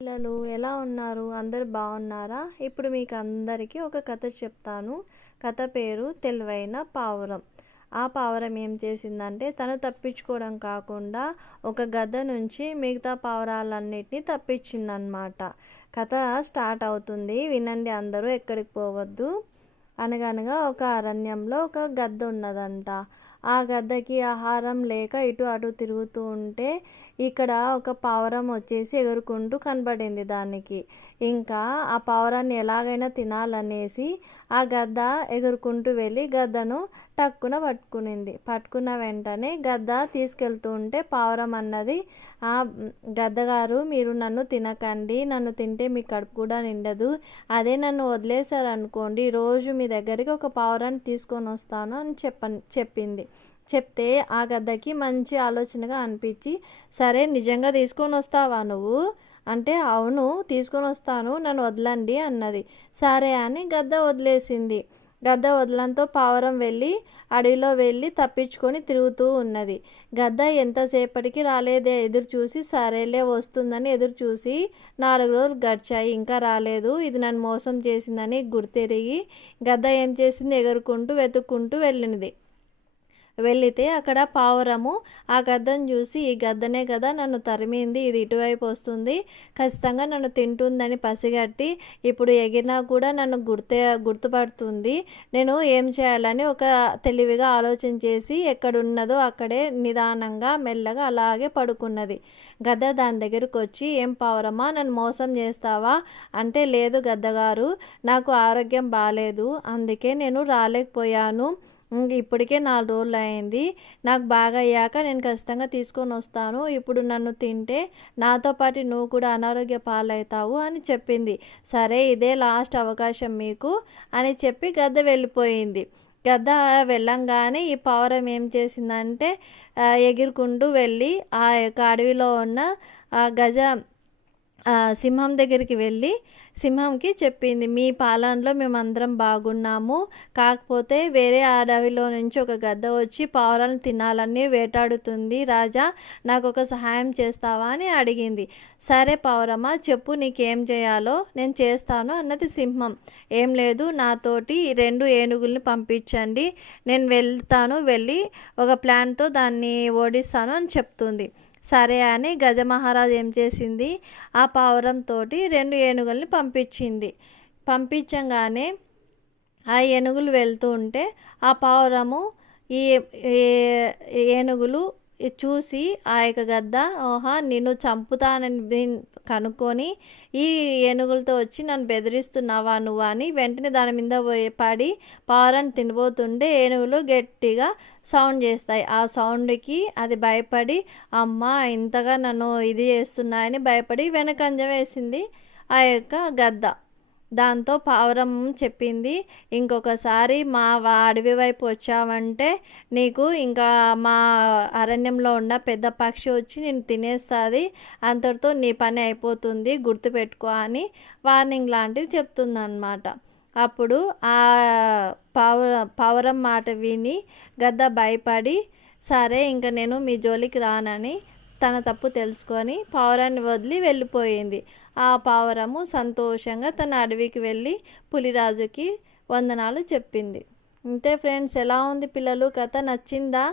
పిల్లలు ఎలా ఉన్నారు? అందరూ బాగున్నారా? ఇప్పుడు మీకు అందరికీ ఒక కథ చెప్తాను. కథ పేరు తెలివైన పావురం. ఆ పావురం ఏం చేసిందంటే తను తప్పించుకోవడం కాకుండా ఒక గద్ద నుంచి మిగతా పావురాలన్నిటినీ తప్పించిందనమాట. కథ స్టార్ట్ అవుతుంది, వినండి అందరూ, ఎక్కడికి పోవద్దు. అనగనగా ఒక అరణ్యంలో ఒక గద్ద ఉన్నదంట. ఆ గద్దకి ఆహారం లేక ఇటు అటు తిరుగుతూ ఉంటే ఇక్కడ ఒక పావురం వచ్చేసి ఎగురుకుంటూ కనబడింది దానికి. ఇంకా ఆ పావురాన్ని ఎలాగైనా తినాలనేసి ఆ గద్ద ఎగురుకుంటూ వెళ్ళి గద్దను టక్కున పట్టుకునింది. పట్టుకున్న వెంటనే గద్ద తీసుకెళ్తూ ఉంటే పావురం అన్నది, ఆ గద్దగారు మీరు నన్ను తినకండి, నన్ను తింటే మీ కడుపు కూడా నిండదు, అదే నన్ను వదిలేశారనుకోండి రోజు మీ దగ్గరికి ఒక పావురాన్ని తీసుకొని వస్తాను అని చెప్పింది. చెప్తే ఆ గద్దకి మంచి ఆలోచనగా అనిపించి, సరే నిజంగా తీసుకొని వస్తావా నువ్వు అంటే, అవును తీసుకొని వస్తాను, నన్ను వదలండి అన్నది. సరే అని గద్ద వదిలేసింది. గద్ద వదలంతో పావురం వెళ్ళి అడవిలో వెళ్ళి తప్పించుకొని తిరుగుతూ ఉన్నది. గద్ద ఎంతసేపటికి రాలేదే ఎదురు చూసి, సరేలే వస్తుందని ఎదురు చూసి 4 రోజులు గడిచాయి, ఇంకా రాలేదు, ఇది నన్ను మోసం చేసిందని గుర్తెరిగి గద్ద ఏం చేసింది, ఎగురుకుంటూ వెతుక్కుంటూ వెళ్ళినది. వెళితే అక్కడ పావురము ఆ గద్దను చూసి, ఈ గద్దనే కదా నన్ను తరిమింది, ఇది ఇటువైపు వస్తుంది, ఖచ్చితంగా నన్ను తింటుందని పసిగట్టి ఇప్పుడు ఎగిరినా కూడా నన్ను గుర్తుపడుతుంది, నేను ఏం చేయాలని ఒక తెలివిగా ఆలోచన చేసి ఎక్కడున్నదో అక్కడే నిదానంగా మెల్లగా అలాగే పడుకున్నది. గద్ద దాని దగ్గరకు వచ్చి, ఏం పావురమా నన్ను మోసం చేస్తావా అంటే, లేదు గద్దగారు, నాకు ఆరోగ్యం బాగాలేదు, అందుకే నేను రాలేకపోయాను, ఇప్పటికే 4 రోజులు అయింది, నాకు బాగా అయ్యాక నేను ఖచ్చితంగా తీసుకొని వస్తాను, ఇప్పుడు నన్ను తింటే నాతో పాటు నువ్వు కూడా అనారోగ్య పాలవుతావు అని చెప్పింది. సరే ఇదే లాస్ట్ అవకాశం మీకు అని చెప్పి గద్ద వెళ్ళిపోయింది. గద్ద వెళ్ళంగానే ఈ పావురం ఏం చేసిందంటే ఎగురుకుంటూ వెళ్ళి ఆ యొక్క అడవిలో ఉన్న గజ సింహం దగ్గరికి వెళ్ళి సింహంకి చెప్పింది, మీ పాలనలో మేమందరం బాగున్నాము, కాకపోతే వేరే అడవిలో నుంచి ఒక గద్ద వచ్చి పావురాలను తినాలని వేటాడుతుంది రాజా, నాకు ఒక సహాయం చేస్తావా అని అడిగింది. సరే పావురమా చెప్పు, నీకేం చేయాలో నేను చేస్తాను అన్నది సింహం. ఏం లేదు, నాతోటి 2 ఏనుగుల్ని పంపించండి, నేను వెళ్తాను, వెళ్ళి ఒక ప్లాన్తో దాన్ని ఓడిస్తాను అని చెప్తుంది. సరే అని గజమహారాజు ఏం చేసింది, ఆ పావురంతో 2 ఏనుగుల్ని పంపించింది. పంపించగానే ఆ ఏనుగులు వెళ్తూ ఉంటే ఆ పావురము ఈ ఏనుగులు చూసి ఆ యొక్క గద్ద, ఓహా నిన్ను చంపుతానని కనుక్కొని ఈ ఏనుగులతో వచ్చి నన్ను బెదిరిస్తున్నావా నువ్వు అని వెంటనే దాని మీద పడి పావురాన్ని తినబోతుంటే ఏనుగులు గట్టిగా సౌండ్ చేస్తాయి. ఆ సౌండ్కి అది భయపడి, అమ్మ ఇంతగా నన్ను ఇది చేస్తున్నాయని భయపడి వెనకంజ వేసింది ఆ యొక్క గద్ద. దాంతో పావురం చెప్పింది, ఇంకొకసారి మా అడవి వైపు వచ్చావంటే నీకు ఇంకా మా అరణ్యంలో ఉన్న పెద్ద పక్షి వచ్చి నేను తినేస్తుంది, అంతటితో నీ పని అయిపోతుంది, గుర్తుపెట్టుకో అని వార్నింగ్ లాంటిది చెప్తుందన్నమాట. అప్పుడు ఆ పావురం మాట విని గద్ద భయపడి, సరే ఇంకా నేను మీ జోలికి రానని తన తప్పు తెలుసుకొని పావురాన్ని వదిలి వెళ్ళిపోయింది. ఆ పావురము సంతోషంగా తన అడవికి వెళ్ళి పులిరాజుకి వందనాలు చెప్పింది. అంతే ఫ్రెండ్స్, ఎలా ఉంది పిల్లలు, కథ నచ్చిందా?